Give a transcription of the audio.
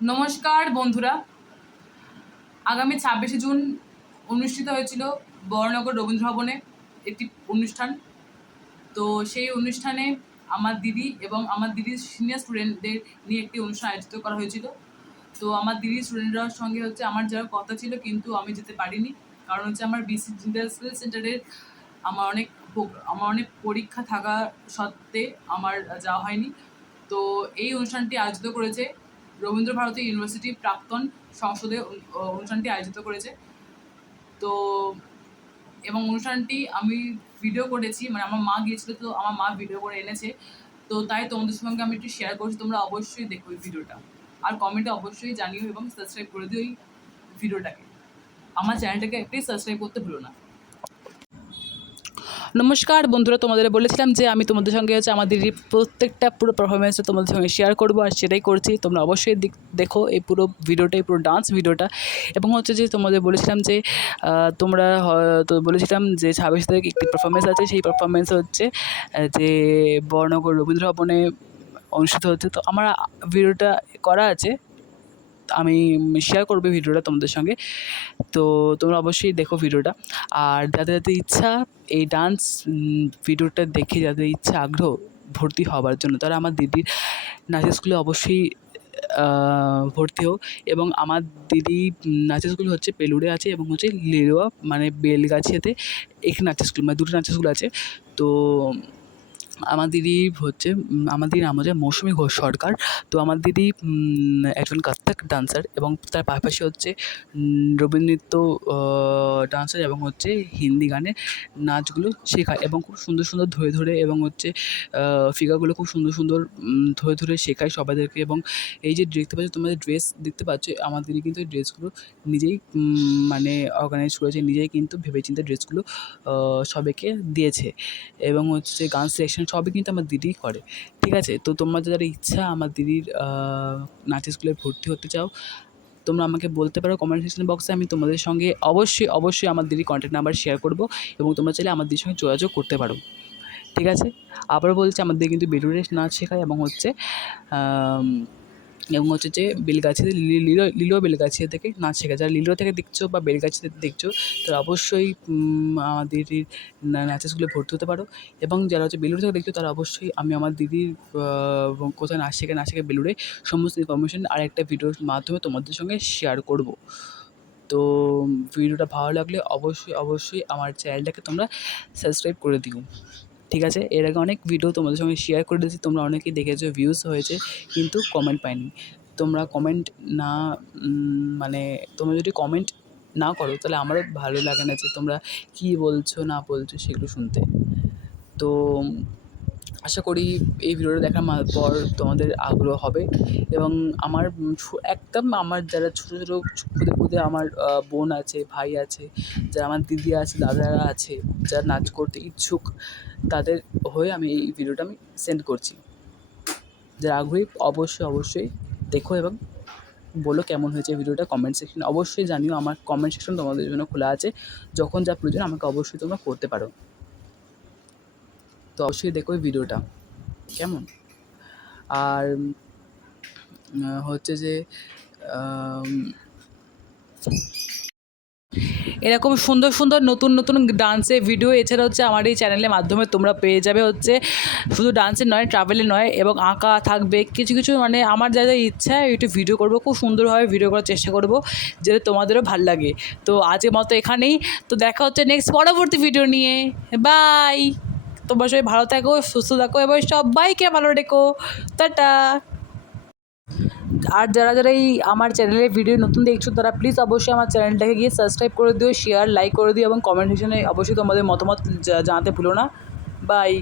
নমস্কার বন্ধুরা, আগামী 26শে জুন অনুষ্ঠিত হয়েছিল বড়নগর রবীন্দ্র ভবনে একটি অনুষ্ঠান। তো সেই অনুষ্ঠানে আমার দিদি এবং আমার দিদির সিনিয়র স্টুডেন্টদের নিয়ে একটি অনুষ্ঠান আয়োজিত করা হয়েছিল। তো আমার দিদির স্টুডেন্টরার সঙ্গে আমার যাওয়ার কথা ছিল, কিন্তু আমি যেতে পারিনি। কারণ আমার বিসি ইন্টারন্যাশনাল সেন্টারের আমার অনেক পরীক্ষা থাকা সত্ত্বে আমার যাওয়া হয়নি। তো এই অনুষ্ঠানটি আয়োজিত করেছে রবীন্দ্রভারতী ইউনিভার্সিটি প্রাক্তন সংসদে অনুষ্ঠানটি আয়োজিত করেছে। তো এবং অনুষ্ঠানটি আমি ভিডিও করেছি, মানে আমার মা গিয়েছিল, তো আমার মা ভিডিও করে এনেছে। তো তাই তোমাদের সঙ্গে আমি একটু শেয়ার করছি, তোমরা অবশ্যই দেখো এই ভিডিওটা, আর কমেন্টে অবশ্যই জানিও এবং সাবস্ক্রাইব করে দিও এই ভিডিওটাকে। আমার চ্যানেলটাকে একটাই সাবস্ক্রাইব করতে ভুলো না। নমস্কার বন্ধুরা, তোমাদের বলেছিলাম যে আমি তোমাদের সঙ্গে আমার দিদির প্রত্যেকটা পুরো পারফরমেন্সটা তোমাদের সঙ্গে শেয়ার করবো, আর সেটাই করছি। তোমরা অবশ্যই দেখো এই পুরো ভিডিওটা, এই পুরো ডান্স ভিডিওটা। এবং যে তোমাদের বলেছিলাম যে তোমরা তো বলেছিলাম যে 26 তারিখ একটি পারফরমেন্স আছে, সেই পারফরমেন্স হচ্ছে যে বড়নগর রবীন্দ্র ভবনে অনুষ্ঠিত হচ্ছে। তো আমার ভিডিওটা করা আছে, আমি শেয়ার করবো ভিডিওটা তোমাদের সঙ্গে। তো তোমরা অবশ্যই দেখো ভিডিওটা। আর যাদের ইচ্ছা এই ডান্স ভিডিওটা দেখে, যাদের ইচ্ছা আগ্রহ ভর্তি হওয়ার জন্য, তারা আমার দিদির নাচের স্কুলে অবশ্যই ভর্তি হোক। এবং আমার দিদি নাচের স্কুল হচ্ছে বেলুড়ে আছে এবং লিলুয়া মানে বেলগাছিয়াতে একটি নাচের স্কুল, মানে দুটো নাচের স্কুল আছে। তো আমার দিদি আমার দিদির নাম হচ্ছে মৌসুমী ঘোষ সরকার। তো আমার দিদি একজন কত্থক ডান্সার এবং তার পাশাপাশি রবীন্দ্রনৃত্য ডান্সার এবং হিন্দি গানের নাচগুলো শেখায় এবং খুব সুন্দর সুন্দর ধরে ধরে এবং ফিগারগুলো খুব সুন্দর সুন্দর ধরে ধরে শেখায় সবাইদেরকে। এবং এই যে দেখতে পাচ্ছ, তোমাদের ড্রেস দেখতে পাচ্ছ, আমার দিদি কিন্তু এই ড্রেসগুলো নিজেই মানে অর্গানাইজ করেছে, নিজেই কিন্তু ভেবেচিন্তে ড্রেসগুলো সবাইকে দিয়েছে। এবং গান সিলেকশন সবই কিন্তু আমার দিদিই করে, ঠিক আছে। তো তোমরা যারা ইচ্ছা আমার দিদির নাচের স্কুলে ভর্তি হতে চাও, তোমরা আমাকে বলতে পারো কমেন্ট সেকশন বক্সে। আমি তোমাদের সঙ্গে অবশ্যই আমার দিদির কন্ট্যাক্ট নাম্বার শেয়ার করবো এবং তোমরা চাইলে আমার দিদির সঙ্গে যোগাযোগ করতে পারো, ঠিক আছে। আবার বলছি, আমার দিদি কিন্তু বেলুড়ে নাচ শেখায় এবং যে বেলগাছিতে লিলো বেলগাছিয়া থেকে নাচ শেখা। যারা লিলো থেকে দেখছো বা বেলগাছিতে দেখছো, তারা অবশ্যই আমার দিদির নাচের স্কুলে ভর্তি হতে পারো। এবং যারা বেলুড়ে থেকে দেখছো, তারা অবশ্যই আমি আমার দিদির কোথায় নাচ শেখে বেলুড়ে সমস্ত ইনফরমেশন আর একটা ভিডিওর মাধ্যমে তোমাদের সঙ্গে শেয়ার করব। তো ভিডিওটা ভালো লাগলে অবশ্যই আমার চ্যানেলটাকে তোমরা সাবস্ক্রাইব করে দিও, ঠিক আছে। এর আগে অনেক ভিডিও তোমাদের সঙ্গে শেয়ার করে দিয়েছি, তোমরা অনেকেই দেখেছো, ভিউজ হয়েছে, কিন্তু কমেন্ট পাইনি। তোমরা কমেন্ট না মানে তোমরা যদি কমেন্ট না করো, তাহলে আমারও ভালো লাগে না যে তোমরা কী বলছো না বলছো সেগুলো শুনতে। তো আশা করি এই ভিডিওটা দেখার পর তোমাদের আগ্রহ হবে। এবং আমার একদম আমার যারা ছোটো ছোটো খুদে আমার বোন আছে, ভাই আছে, যারা আমার দিদি আছে, দাদারা আছে, যারা নাচ করতে ইচ্ছুক, তাদের হয়ে আমি এই ভিডিওটা সেন্ড করছি। যারা আগ্রহী অবশ্যই দেখো এবং বলো কেমন হয়েছে ভিডিওটা। কমেন্ট সেকশনে অবশ্যই জানিও, আমার কমেন্ট সেকশন তোমাদের জন্য খোলা আছে, যখন যা প্রয়োজন আমাকে অবশ্যই তোমরা করতে পারো। তো অবশ্যই দেখো এই ভিডিওটা কেমন। আর এরকম সুন্দর সুন্দর নতুন নতুন ডান্সের ভিডিও এছাড়া আমার এই চ্যানেলের মাধ্যমে তোমরা পেয়ে যাবে শুধু ডান্সের নয়, ট্রাভেলের নয়, এবং আঁকা থাকবে কিছু কিছু, মানে আমার যা যা ইচ্ছা একটু ভিডিও করবো, খুব সুন্দরভাবে ভিডিও করার চেষ্টা করবো, যাতে তোমাদেরও ভাল লাগে। তো আজকের মতো এখানেই, তো দেখা হচ্ছে নেক্সট পরবর্তী ভিডিও নিয়ে। বাই। তোমরা সবাই ভালো থাকো, সুস্থ থাকো এবং সবাইকে ভালো রেখো। টাটা। আর যারা এই আমার চ্যানেলের ভিডিও নতুন দেখছো, তারা প্লিজ অবশ্যই আমার চ্যানেলটাকে গিয়ে সাবস্ক্রাইব করে দিও, শেয়ার লাইক করে দিও এবং কমেন্ট সেকশনে অবশ্যই তোমাদের মতামত জানাতে ভুলো না। বাই।